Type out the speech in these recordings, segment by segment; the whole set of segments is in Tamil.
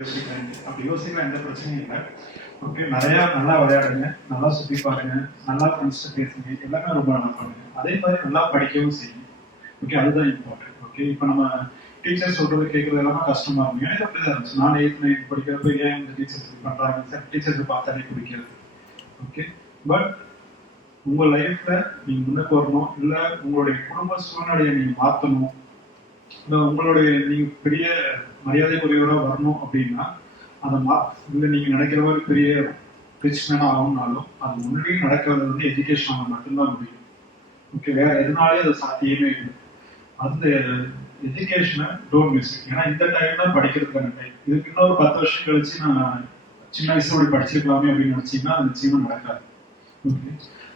யோசிக்கிறேன் அப்படி யோசிக்கலாம் எந்த பிரச்சனையும் இல்லை. ஓகே நிறைய நல்லா விளையாடுங்க நல்லா சுற்றி பாருங்க நல்லா ஃப்ரெண்ட்ஸ் பேசுங்க எல்லாமே ரொம்ப நல்லா பண்ணுங்க. அதே மாதிரி நல்லா படிக்கவும் செய்யுங்க. ஓகே அதுதான் இம்பார்ட்டன்ட் ஓகே இப்போ நம்ம டீச்சர் சொல்றது கேட்கறது எல்லாமே கஷ்டமா இருக்கும். எனக்கு அப்படிதான் இருந்துச்சு. நான் எயித் நைன்த் படிக்கிறப்ப ஏன் இந்த டீச்சர்ஸ் இப்படி பண்றாங்க? சார் டீச்சர்ஸ் பார்த்தாலே பிடிக்கிறது ஓகே பட் உங்க லைஃப்ல நீங்க முன்னுக்கு வரணும். இல்ல உங்களுடைய குடும்ப சூழ்நிலையை நீங்க மாத்தணும். இல்ல உங்களுடைய நீங்க பெரிய மரியாதைக்குரியவராக வரணும் அப்படின்னா அந்த மா இல்லை நீங்க நினைக்கிற மாதிரி பெரிய ரிச் ஆகணும்னாலும் அது முன்னாடி நடக்கிறது வந்து எஜுகேஷன் மட்டும்தான் முடியும். ஓகே வேற எதுனாலே அது சாத்தியமே இல்லை. அந்த எஜுகேஷனை டோன்ட் மிஸ் ஏன்னா இந்த டைம் தான் படிக்கிறதுக்கான டைம் இதுக்கு இன்னொரு பத்து வருஷம் கழிச்சு நான் சின்ன வயசுல இப்படி படிச்சிருக்கலாமே அப்படின்னு நினைச்சீங்கன்னா அது நிச்சயமாக நடக்காது. ஓகே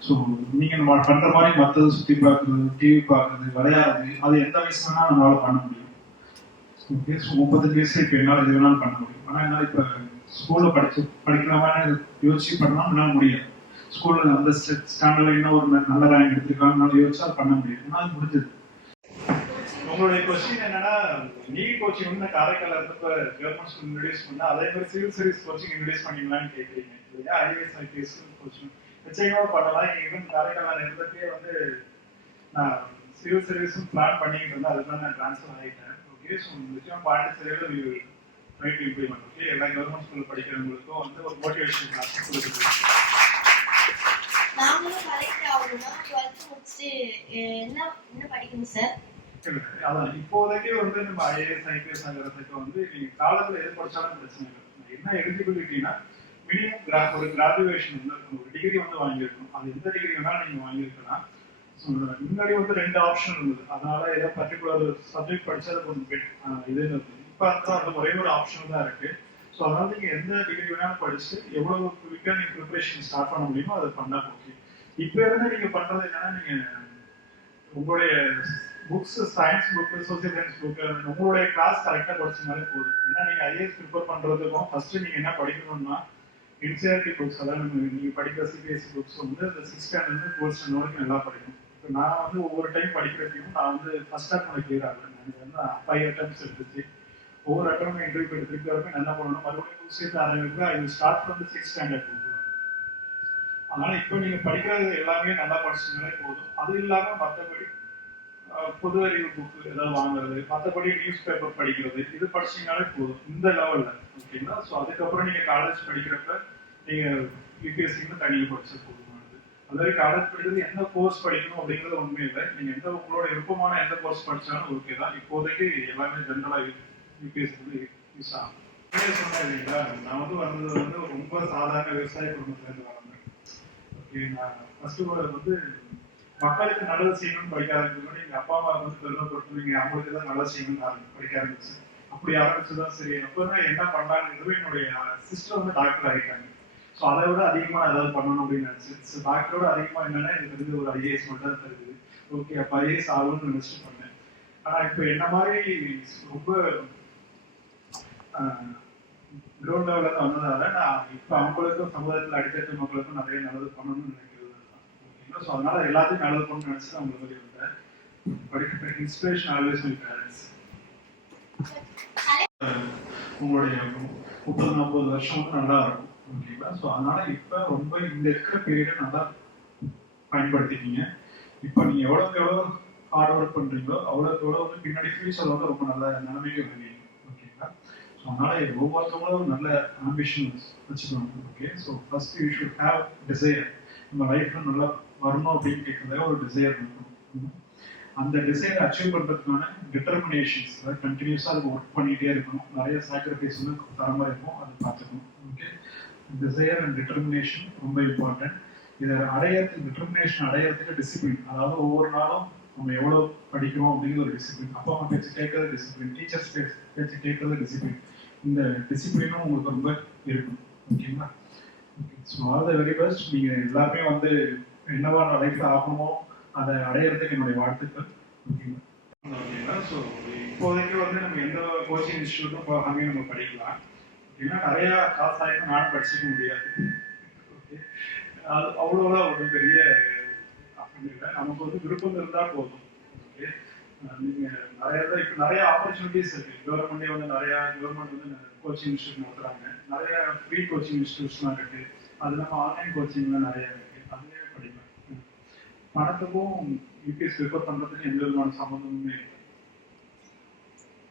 ஸோ நீங்க நம்ம பண்ற மாதிரி மற்றதை சுத்தி பார்க்குறது டிவி பார்க்கறது விளையாடுறது அது எந்த வயசு நம்மளால பண்ண முடியும். முப்பத்தஞ்சு வயசு இப்போ என்னால் எது வேணாலும் பண்ண முடியும்? ஆனால் என்னால் இப்போ ஸ்கூல்ல படிச்சு படிக்கலாமா யோசிச்சு பண்ணலாம் என்னால் முடியாது. ஸ்கூல்ல அந்த ஸ்டாண்டர்ட்ல என்ன ஒரு நல்ல ரேங்க் எடுத்திருக்காங்கனால யோசிச்சா பண்ண முடியும் ஆனால் முடிஞ்சது. உங்களுடைய கொஸ்டின் என்னன்னா நீட் கோச்சிங் வந்து காரைக்கால இருந்தப்ப கவர்மெண்ட் ஸ்கூல் இன்ட்ரடியூஸ் பண்ணா அதே மாதிரி சிவில் சர்வீஸ் கோச்சிங் இன்ட்ரடியூஸ் பண்ணீங்களான்னு கேக்குறீங்க இல்லையா? ஐஏஎஸ் ஐபிஎஸ் கோச்சிங் நிச்சயமா பண்ணலாம். ஈவன் காரைக்கால இருந்தப்பே வந்து நான் சிவில் சர்வீஸும் பிளான் பண்ணிக்கிட்டு இருந்தேன் அதுதான் நான் ட்ரான்ஸ்ஃபர் ஆகிட்டேன் ஓகே ஸோ நிச்சயமா பாண்டிச்சேரியில் இம்ப்ளிமெண்ட் ஓகே எல்லா கவர்மெண்ட் ஸ்கூல் படிக்கிறவங்களுக்கும் வந்து ஒரு மோட்டிவேஷன் கிளாஸ் கொடுக்குறது நாங்களும் கலெக்டர் ஆகணும்னா டுவெல்த் முடிச்சுட்டு அஹ், என்ன என்ன படிக்கணும் சார் இல்ல, அதான். இப்போதைக்கு வந்து நம்ம ஐஏஎஸ் ஐபிஎஸ் ஆகிறதுக்கு வந்து நீங்க காலத்துல எது படிச்சாலும் பிரச்சனை இல்லை. என்ன எலிஜிபிலிட்டினா மினிமம் ஒரு கிராஜுவேஷன் வந்து இருக்கணும். ஒரு டிகிரி வந்து வாங்கியிருக்கணும். அது எந்த டிகிரி வேணாலும் நீங்க வாங்கியிருக்கலாம். முன்னாடி வந்து ரெண்டு ஆப்ஷன் இருந்தது. அதனால ஏதாவது பர்டிகுலர் சப்ஜெக்ட் படிச்சா அது கொஞ்சம் பெட் இது இருந்தது இப்போ அந்த அந்த ஒரே ஒரு ஆப்ஷன் தான் இருக்கு. ஸோ அதனால நீங்க எந்த டிகிரி வேணாலும் படிச்சு எவ்வளவு குவிக்கா நீங்க ப்ரிப்பரேஷன் ஸ்டார்ட் பண்ண முடியுமோ அதை பண்ணா ஓகே இப்போ இருந்து நீங்க பண்றது என்னன்னா நீங்க உங்களுடைய books science book social science book உங்களுடைய கிளாஸ் கரெக்டா படிச்சனாலே போதும். ஏன்னா நீங்க ஐஏஎஸ் ப்ரிப்பேர் பண்றதுக்கும் ஃபர்ஸ்ட் நீங்க என்ன படிக்கணும்னா என்சிஆர்டி புக்ஸ் அதாவது நீங்க படிக்கிற சிபிஎஸ்சி புக்ஸ் வந்து அந்த சிக்ஸ் ஸ்டாண்டர்ட் டுவெல்த் ஸ்டாண்டர்ட் வரைக்கும் நல்லா படிக்கணும். நான் வந்து ஒவ்வொரு டைம் படிக்கிறதுக்கும் நான் வந்து ஃபர்ஸ்ட் அட்டம் கிளியர் ஆகல. எனக்கு வந்து ஃபைவ் அட்டம்ஸ் எடுத்துச்சு ஒவ்வொரு அட்டமும் இன்டர்வியூ எடுத்துட்டு வரப்ப என்ன பண்ணணும்? மறுபடியும் புக்ஸ் சேர்த்து I start from six standard அதனால இப்போ நீங்க படிக்கிறது எல்லாமே நல்லா படிச்சீங்களே போதும். அது இல்லாம மற்றபடி பொது அறிவு புக்கு ஏதாவது வாங்குறது மற்றபடி நியூஸ் பேப்பர் படிக்கிறது இது படிச்சீங்கனாலே போதும். இந்த லெவல்ல ஓகேங்களா ஸோ அதுக்கப்புறம் நீங்க காலேஜ் படிக்கிறப்ப நீங்க யூபிஎஸ்சின்னு தனியாக படிச்சு போதும். அது மாதிரி காலேஜ் படிக்கிறது எந்த கோர்ஸ் படிக்கணும் அப்படிங்கிறது உண்மை இல்லை. நீங்க எந்த உங்களோட விருப்பமான எந்த கோர்ஸ் படிச்சாலும் ஓகே தான். இப்போதைக்கு எல்லாமே ஜென்ரலா யூபிஎஸ்சி வந்து யூஸ் ஆகும். சொன்னேன் இல்லைங்களா? நான் வந்து வந்தது வந்து ரொம்ப சாதாரண விவசாய குடும்பத்துல இருந்து வளர்ந்தேன் ஓகே நான் ஃபர்ஸ்ட் வந்து மக்களுக்கு நல்லது செய்யணும்னு படிக்க ஆரம்பிச்சோம் எங்க அப்பா அம்மா வந்து பெருமைப்பட்டு நீங்க அவங்களுக்கு தான் நல்லது செய்யணும்னு ஆரம்பி- படிக்க ஆரம்பிச்சு அப்படி ஆரம்பிச்சுதான் சரி. அப்போ என்ன பண்ணலாங்கிறது என்னுடைய சிஸ்டர் வந்து டாக்டர் ஆகிட்டாங்க ஸோ அதை விட அதிகமா நான் ஏதாவது பண்ணணும் அப்படின்னு நினைச்சு டாக்டரோட அதிகமா என்னன்னா எனக்கு வந்து ஒரு ஐஏஎஸ் மட்டும் தான் தெரியுது ஓகே அப்ப ஐஏஎஸ் ஆகணும்னு நினைச்சிட்டு பண்ணேன் ஆனா இப்போ என்ன மாதிரி ரொம்ப கிரவுண்ட் லெவலில் தான் வந்ததால நான் இப்போ அவங்களுக்கும் சமுதாயத்தில் அடித்தட்டு மக்களுக்கும் நிறைய நல்லது பண்ணணும்னு நினைக்கிறது ஓகேங்களா ஸோ அதனால எல்லாத்தையும் நல்லது பண்ணணும்னு நினைச்சு தான் உங்களுக்கு இருந்தேன் படிக்கிற இன்ஸ்பிரேஷன் ஆல்வேஸ் மை பேரண்ட்ஸ் உங்களுடைய முப்பது நாற்பது வருஷம் நல்லா இருக்கும். ஓகேங்களா ஸோ அதனால இப்போ ரொம்ப இந்த இருக்கிற பீரியடை நல்லா பயன்படுத்திக்கிங்க இப்போ நீங்க எவ்வளவுக்கு எவ்வளவு ஹார்ட் ஒர்க் பண்றீங்களோ அவ்வளவுக்கு எவ்வளவு வந்து பின்னாடி ஃபியூச்சர் வந்து ரொம்ப நல்ல நிலைமைக்கு வருவீங்க. ஓகேங்களா ஸோ அதனால ஒவ்வொருத்தவங்களும் ஒரு நல்ல ஆம்பிஷன் வச்சுக்கணும். Okay so first you should have desire நம்ம லைஃப்ல நல்லா வரணும் அப்படின்னு கேட்கறத ஒரு டிசையர் இருக்கும் அந்த டிசைன் அச்சீவ் பண்ணுறதுக்கான டிட்டர்மினேஷன்ஸ் அதாவது கண்டினியூஸாக அதுக்கு ஒர்க் பண்ணிகிட்டே இருக்கணும். நிறைய சாக்ரிஃபைஸ் வந்து தரமா இருக்கும். அது பார்த்துக்கணும். ஓகே டிசையர் அண்ட் டிட்டர்மினேஷன் ரொம்ப இம்பார்ட்டன்ட் இதை அடையறதுக்கு டிட்டர்மினேஷன் அடையறதுக்கு டிசிப்ளின் அதாவது ஒவ்வொரு நாளும் நம்ம எவ்வளவு படிக்கிறோம் அப்படிங்கிற ஒரு டிசிப்ளின் அப்பா அம்மா பேச்சு கேட்கறது டிசிப்ளின் டீச்சர்ஸ் பேச்சு கேட்கறது டிசிப்ளின் இந்த டிசிப்ளினும் உங்களுக்கு ரொம்ப இருக்கும். ஓகேங்களா so all the very best நீங்க எல்லாருமே வந்து என்னவா நான் லைஃப்ல ஆகணுமோ அதை அடையறதுக்கு என்னுடைய வாழ்த்துக்கள். ஓகேங்களா ஓகேங்களா ஸோ இப்போதைக்கு வந்து நம்ம எந்த கோச்சிங் இன்ஸ்டியூட்டும் போகாமே நம்ம படிக்கலாம். ஏன்னா நிறைய காசு ஆகிட்டு நானும் படிச்சுக்க முடியாது. ஓகே அது அவ்வளோலாம் ஒரு பெரிய அப்படி இல்லை. நமக்கு வந்து விருப்பம் இருந்தால் போதும். ஓகே நீங்கள் நீங்க நிறைய தான் இப்போ நிறைய ஆப்பர்ச்சுனிட்டிஸ் இருக்கு. கவர்மெண்டே வந்து நிறைய கவர்மெண்ட் வந்து கோச்சிங் இன்ஸ்டியூட் நடத்துறாங்க. நிறைய ஃப்ரீ கோச்சிங் இன்ஸ்டியூட்ஸ்லாம் இருக்கு. அது இல்லாமல் ஆன்லைன் கோச்சிங்லாம் நிறைய இருக்கு. அதுலேயே படிக்கலாம் பணத்துக்கும் யூபிஎஸ் ப்ரிஃபர் பண்ணுறதுக்கு எந்த விதமான சம்மந்தமுமே இல்லை.